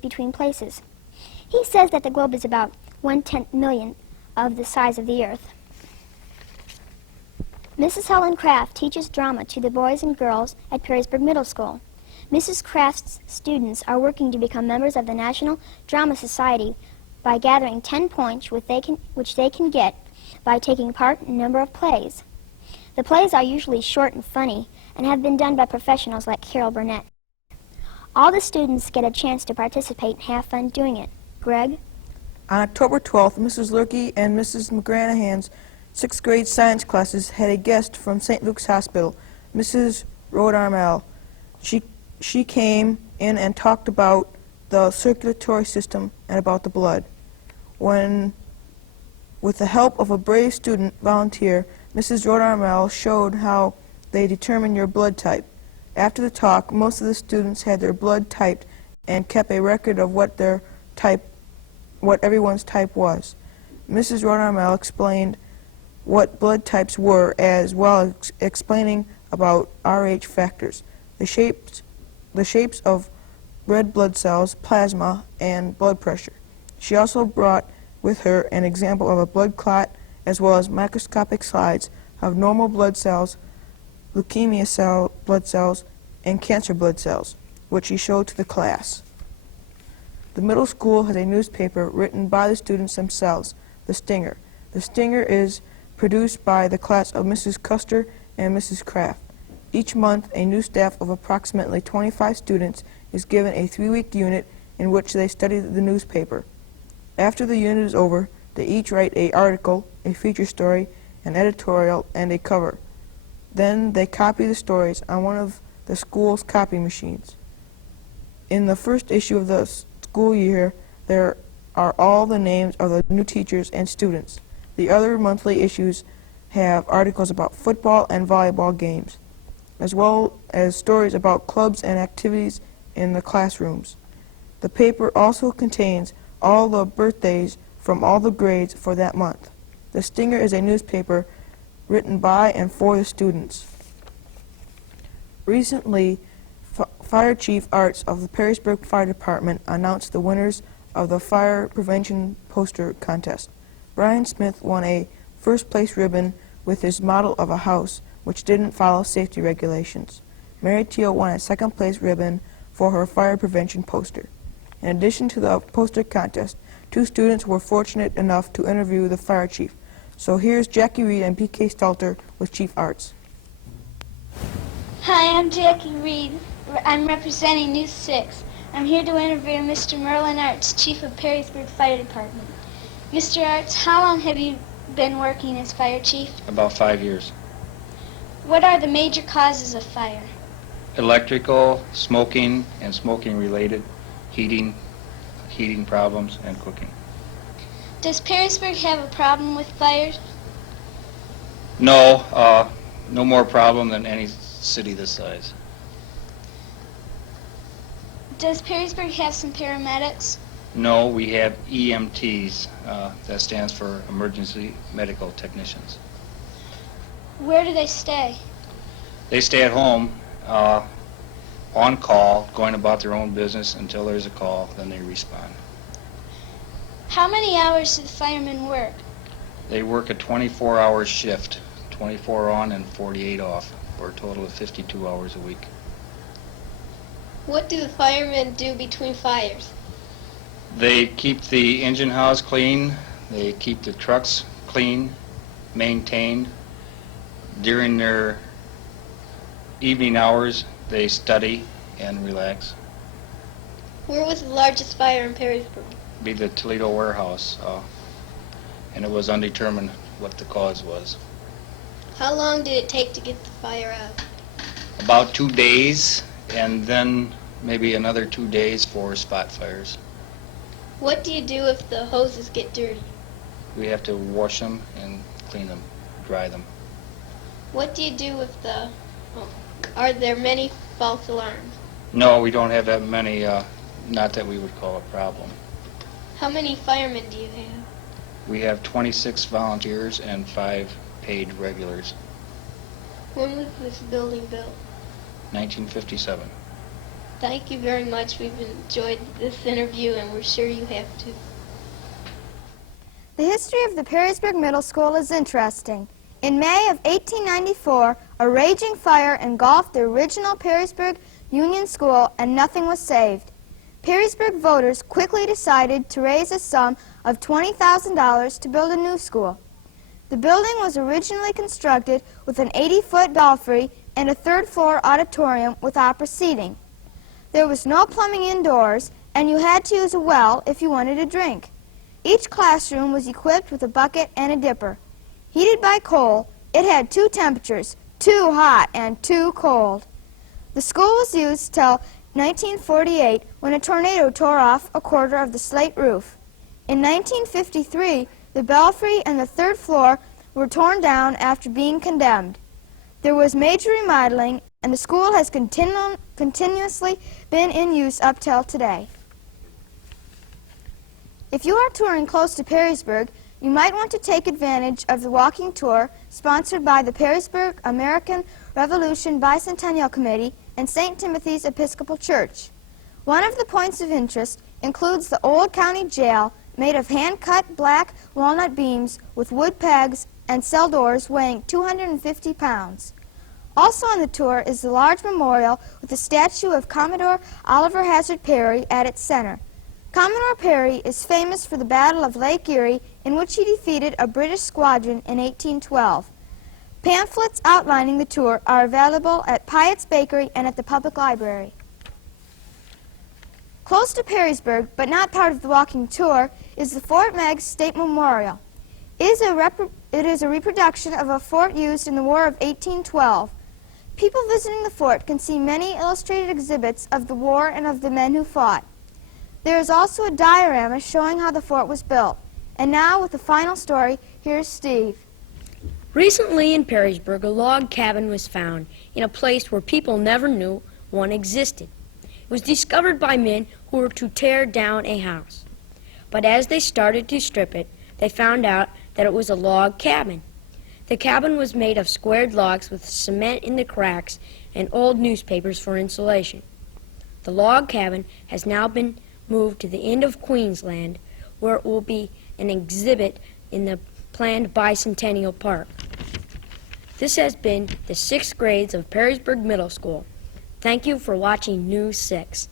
between places. He says that the globe is about 1/10 million of the size of the Earth. Mrs. Helen Kraft teaches drama to the boys and girls at Perrysburg Middle School. Mrs. Kraft's students are working to become members of the National Drama Society by gathering 10 points which they can get by taking part in a number of plays. The plays are usually short and funny and have been done by professionals like Carol Burnett. All the students get a chance to participate and have fun doing it. Greg? On October 12th, Mrs. Lurkey and Mrs. McGranahan's 6th grade science classes had a guest from St. Luke's Hospital, Mrs. Rhode Armel. She came in and talked about the circulatory system and about the blood. With the help of a brave student volunteer, Mrs. Rhode Armel showed how they determine your blood type. After the talk, most of the students had their blood typed and kept a record of what everyone's type was. Mrs. Rhode Armel explained what blood types were, as well as explaining about Rh factors, the shapes of red blood cells, plasma, and blood pressure. She also brought with her an example of a blood clot, as well as microscopic slides of normal blood cells, leukemia blood cells, and cancer blood cells, which she showed to the class. The middle school has a newspaper written by the students themselves, The Stinger. The Stinger is produced by the class of Mrs. Custer and Mrs. Kraft. Each month, a new staff of approximately 25 students is given a 3-week unit in which they study the newspaper. After the unit is over, they each write an article, a feature story, an editorial, and a cover. Then they copy the stories on one of the school's copy machines. In the first issue of the school year, there are all the names of the new teachers and students. The other monthly issues have articles about football and volleyball games, as well as stories about clubs and activities in the classrooms. The paper also contains all the birthdays from all the grades for that month. The Stinger is a newspaper written by and for the students. Recently, Fire Chief Arts of the Perrysburg Fire Department announced the winners of the Fire Prevention Poster Contest. Brian Smith won a first-place ribbon with his model of a house which didn't follow safety regulations. Mary Teal won a second-place ribbon for her fire prevention poster. In addition to the poster contest, 2 students were fortunate enough to interview the fire chief. So here's Jackie Reed and B.K. Stalter with Chief Arts. Hi, I'm Jackie Reed. I'm representing News 6. I'm here to interview Mr. Merlin Arts, Chief of Perrysburg Fire Department. Mr. Arts, how long have you been working as fire chief? About 5 years. What are the major causes of fire? Electrical, smoking, and smoking-related, heating problems, and cooking. Does Perrysburg have a problem with fires? No, no more problem than any city this size. Does Perrysburg have some paramedics? No, we have EMTs. That stands for Emergency Medical Technicians. Where do they stay? They stay at home, on call, going about their own business until there's a call, then they respond. How many hours do the firemen work? They work a 24-hour shift, 24 on and 48 off, for a total of 52 hours a week. What do the firemen do between fires? They keep the engine house clean, they keep the trucks clean, maintained. During their evening hours, they study and relax. Where was the largest fire in Perrysburg? Be the Toledo warehouse, and it was undetermined what the cause was. How long did it take to get the fire out? About 2 days, and then maybe another 2 days for spot fires. What do you do if the hoses get dirty? We have to wash them and clean them, dry them. What do you do if are there many false alarms? No, we don't have that many, not that we would call a problem. How many firemen do you have? We have 26 volunteers and 5 paid regulars. When was this building built? 1957. Thank you very much. We've enjoyed this interview, and we're sure you have too. The history of the Perrysburg Middle School is interesting. In May of 1894, a raging fire engulfed the original Perrysburg Union School and nothing was saved. Perrysburg voters quickly decided to raise a sum of $20,000 to build a new school. The building was originally constructed with an 80-foot belfry and a third-floor auditorium with opera seating. There was no plumbing indoors, and you had to use a well if you wanted a drink. Each classroom was equipped with a bucket and a dipper. Heated by coal, it had two temperatures, too hot and too cold. The school was used till 1948 when a tornado tore off a quarter of the slate roof. In 1953, the belfry and the third floor were torn down after being condemned. There was major remodeling, and the school has continuously been in use up till today. If you are touring close to Perrysburg, you might want to take advantage of the walking tour sponsored by the Perrysburg American Revolution Bicentennial Committee and St. Timothy's Episcopal Church. One of the points of interest includes the old county jail made of hand-cut black walnut beams with wood pegs and cell doors weighing 250 pounds. Also on the tour is the large memorial with a statue of Commodore Oliver Hazard Perry at its center. Commodore Perry is famous for the Battle of Lake Erie, in which he defeated a British squadron in 1812. Pamphlets outlining the tour are available at Pyatt's Bakery and at the Public Library. Close to Perrysburg, but not part of the walking tour, is the Fort Meigs State Memorial. It is a reproduction of a fort used in the War of 1812. People visiting the fort can see many illustrated exhibits of the war and of the men who fought. There is also a diorama showing how the fort was built. And now, with the final story, here's Steve. Recently in Perrysburg, a log cabin was found in a place where people never knew one existed. It was discovered by men who were to tear down a house. But as they started to strip it, they found out that it was a log cabin. The cabin was made of squared logs with cement in the cracks and old newspapers for insulation. The log cabin has now been moved to the end of Queensland, where it will be an exhibit in the planned Bicentennial Park. This has been the 6th grades of Perrysburg Middle School. Thank you for watching News 6.